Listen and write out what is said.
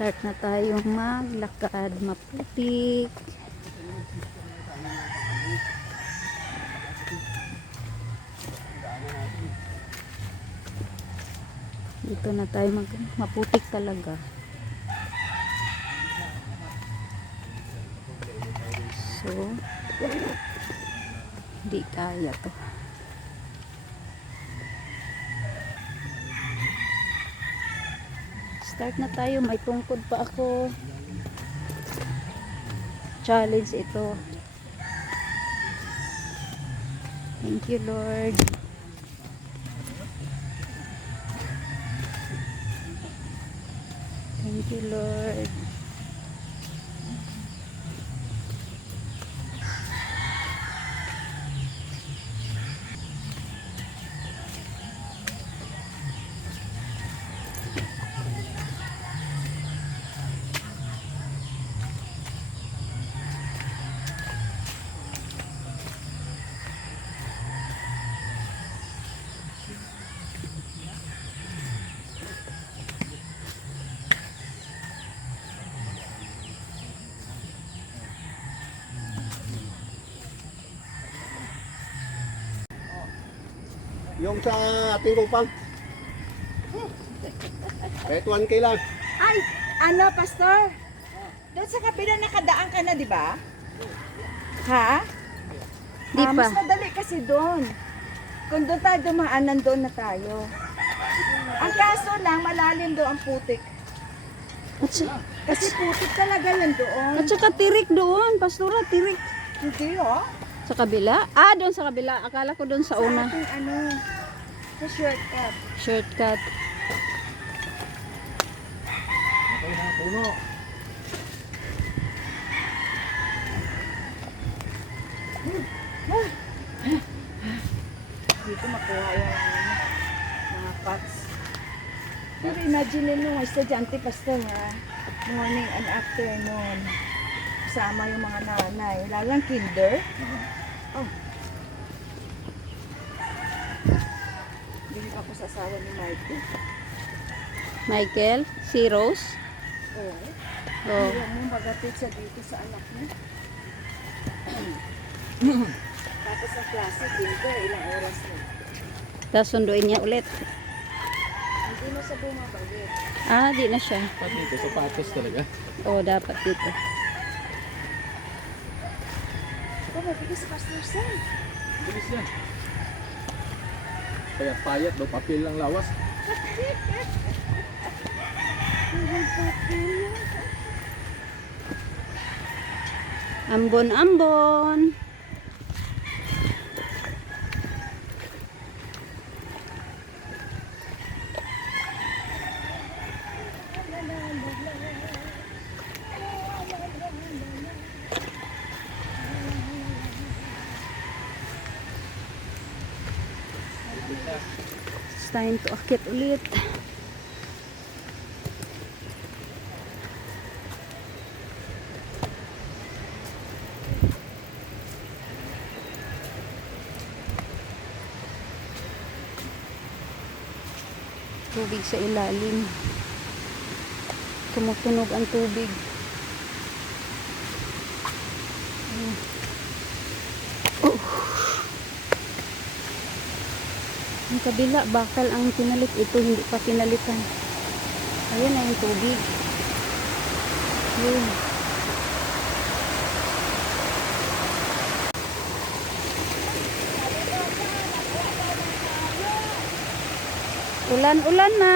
Start na tayong maglakad, maputik. Dito na tayo maputik talaga. So, hindi kaya to. Start na tayo, may tungkod pa ako. Challenge ito. Thank you, Lord. Thank you, Lord. Yung sa tingkong pang. Kahit 1K lang. Ay, ano, Pastor? Doon sa kabila nakadaan ka na, di ba? Ha? Di pa. Mas madali kasi doon. Kung doon tayo dumaan, nandoon na tayo. Ang kaso lang, malalim doon ang putik. Kasi putik talaga yun doon. At saka tirik doon, pastora, tirik. Hindi, oh. Sa kabila? Ah, doon sa kabila. Akala ko doon sa Sa una. ating ano, sa shortcut. Shortcut. Okay na, puno. Dito makuha yung mga pots. Pero imagine nyo, estudyante, Pastor, ha? Morning and afternoon. Kasama yung mga nanay. Lalang kinder. Oh. Bili ako sa asawa ni Michael. Michael, si Rose. Oo. Oh. Ayan mo, magatid siya dito sa anak niya. Tapos sa klase, kinder, ilang oras na. Tapos sunduin niya ulit. Hindi na siya bumabalik. Ah, di na siya. Pati dito, sapatos talaga. Oo, dapat dito. Ito, mabigay si Pastor Sam. Bilis yan. Payat-payat, no? Papel lang lawas. Ambon-ambon. It's time to akit ulit. Tubig sa ilalim. Tumutunog ang tubig. Oh. Ang kabila, bakal ang pinalit. Ito hindi pa pinalitan. Ayan na yung tubig. Yun. Ulan-ulan na.